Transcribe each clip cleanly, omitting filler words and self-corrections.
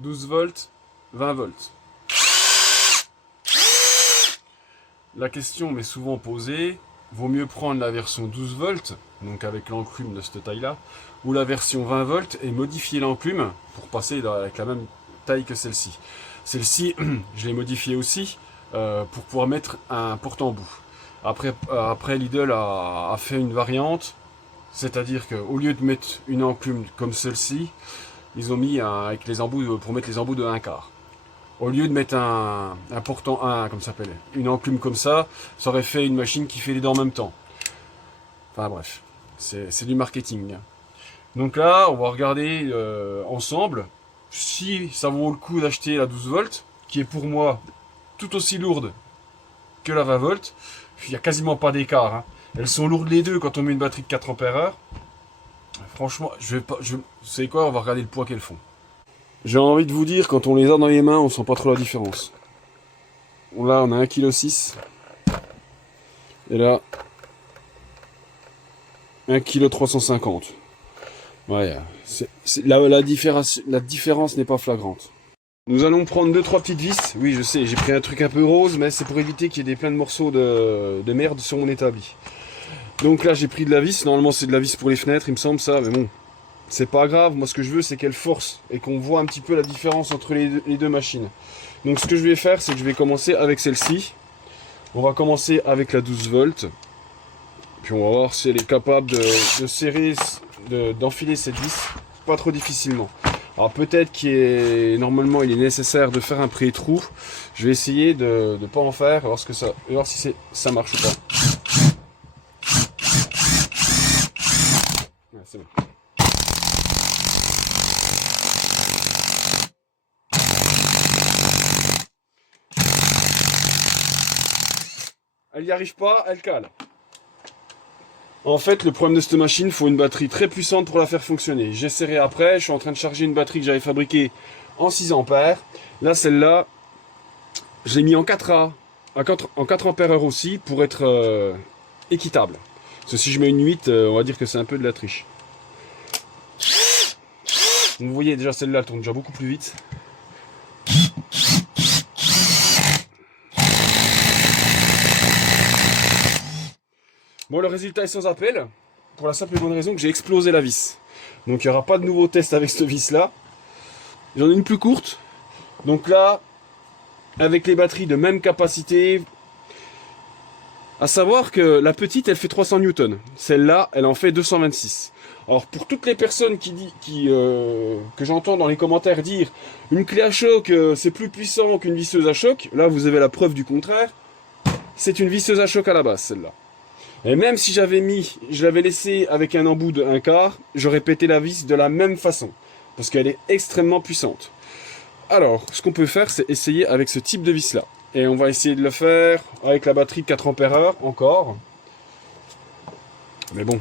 12 volts, 20 volts. La question m'est souvent posée, vaut mieux prendre la version 12 volts, donc avec l'enclume de cette taille-là, ou la version 20 volts et modifier l'enclume pour passer avec la même taille que celle-ci. Celle-ci, je l'ai modifiée aussi pour pouvoir mettre un porte-embout. Après Lidl a fait une variante, c'est-à-dire qu'au lieu de mettre une enclume comme celle-ci, ils ont mis avec les embouts pour mettre les embouts de 1/4. Au lieu de mettre comme ça s'appelle, une enclume comme ça aurait fait une machine qui fait les deux en même temps. Enfin bref, c'est du marketing. Donc là, on va regarder ensemble si ça vaut le coup d'acheter la 12 volts, qui est pour moi tout aussi lourde que la 20 volts. Il n'y a quasiment pas d'écart, hein. Elles sont lourdes les deux quand on met une batterie de 4 ampères. Franchement, vous savez quoi, on va regarder le poids qu'elles font. J'ai envie de vous dire, quand on les a dans les mains, on sent pas trop la différence. Là, on a 1,6 kg. Et là, 1,350 kg. Ouais, la différence n'est pas flagrante. Nous allons prendre 2-3 petites vis. Oui, je sais, j'ai pris un truc un peu rose, mais c'est pour éviter qu'il y ait plein de morceaux de merde sur mon établi. Donc là, j'ai pris de la vis. Normalement, c'est de la vis pour les fenêtres, il me semble ça, mais bon. C'est pas grave, moi ce que je veux c'est qu'elle force et qu'on voit un petit peu la différence entre les deux machines. Donc ce que je vais faire c'est que je vais commencer avec celle-ci. On va commencer avec la 12 volts. Puis on va voir si elle est capable de serrer, d'enfiler cette vis pas trop difficilement. Alors peut-être normalement il est nécessaire de faire un pré-trou. Je vais essayer de ne pas en faire, voir si ça marche ou pas. Ouais, c'est bon. Elle n'y arrive pas, elle cale. En fait, le problème de cette machine, il faut une batterie très puissante pour la faire fonctionner. J'essaierai après, je suis en train de charger une batterie que j'avais fabriquée en 6 ampères. Là, celle-là, je l'ai mis en 4A, en 4 ampères heure aussi, pour être équitable. Parce que si je mets une 8, on va dire que c'est un peu de la triche. Donc, vous voyez, déjà celle-là, elle tourne déjà beaucoup plus vite. Bon, le résultat est sans appel, pour la simple et bonne raison que j'ai explosé la vis. Donc il n'y aura pas de nouveau test avec cette vis là. J'en ai une plus courte. Donc là, avec les batteries de même capacité, à savoir que la petite elle fait 300 newtons. Celle-là, elle en fait 226. Alors pour toutes les personnes que j'entends dans les commentaires dire une clé à choc c'est plus puissant qu'une visseuse à choc, là vous avez la preuve du contraire. C'est une visseuse à choc à la base celle-là. Et même si je l'avais laissé avec un embout de 1/4, j'aurais pété la vis de la même façon. Parce qu'elle est extrêmement puissante. Alors, ce qu'on peut faire, c'est essayer avec ce type de vis là. Et on va essayer de le faire avec la batterie de 4 ampères encore. Mais bon,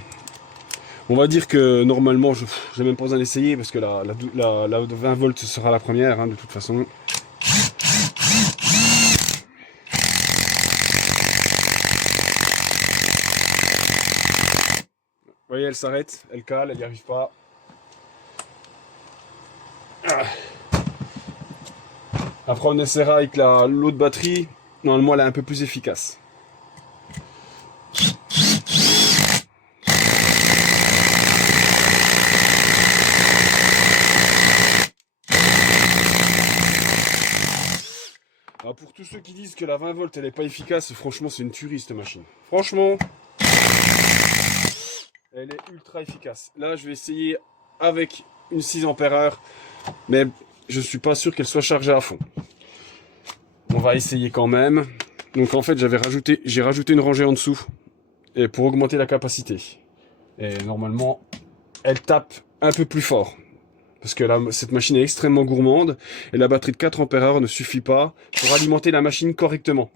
on va dire que normalement, je n'ai même pas besoin d'essayer parce que la 20 volts sera la première, hein, de toute façon. Vous voyez, elle s'arrête, elle cale, elle n'y arrive pas. Ah. Après, on essaiera avec l'autre batterie. Normalement, elle est un peu plus efficace. Alors, pour tous ceux qui disent que la 20 volts elle n'est pas efficace, franchement, c'est une tuerie cette machine. Franchement, elle est ultra efficace. Là, je vais essayer avec une 6 ampères heure, mais je suis pas sûr qu'elle soit chargée à fond. On va essayer quand même. Donc en fait, j'ai rajouté une rangée en dessous et pour augmenter la capacité. Et normalement, elle tape un peu plus fort. Parce que là, cette machine est extrêmement gourmande et la batterie de 4 ampères heure ne suffit pas pour alimenter la machine correctement.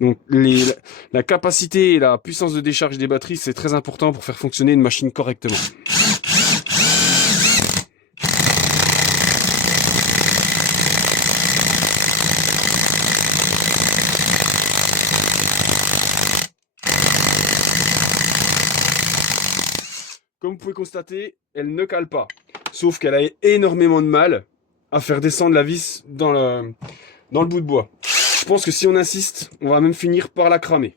Donc la capacité et la puissance de décharge des batteries, c'est très important pour faire fonctionner une machine correctement. Comme vous pouvez constater, elle ne cale pas. Sauf qu'elle a énormément de mal à faire descendre la vis dans le bout de bois. Je pense que si on insiste, on va même finir par la cramer.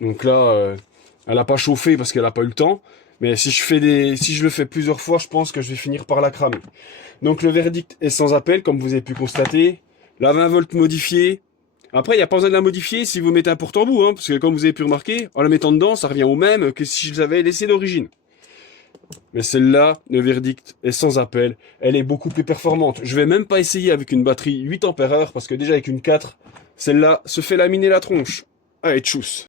Donc là, elle n'a pas chauffé parce qu'elle n'a pas eu le temps. Mais si je le fais plusieurs fois, je pense que je vais finir par la cramer. Donc le verdict est sans appel, comme vous avez pu constater. La 20 volts modifiée. Après, il n'y a pas besoin de la modifier si vous mettez un porte-embout, hein, parce que comme vous avez pu remarquer, en la mettant dedans, ça revient au même que si je l'avais laissé d'origine. Mais celle-là, le verdict est sans appel. Elle est beaucoup plus performante. Je vais même pas essayer avec une batterie 8 Ah parce que déjà avec une 4, celle-là se fait laminer la tronche. Allez, tchuss.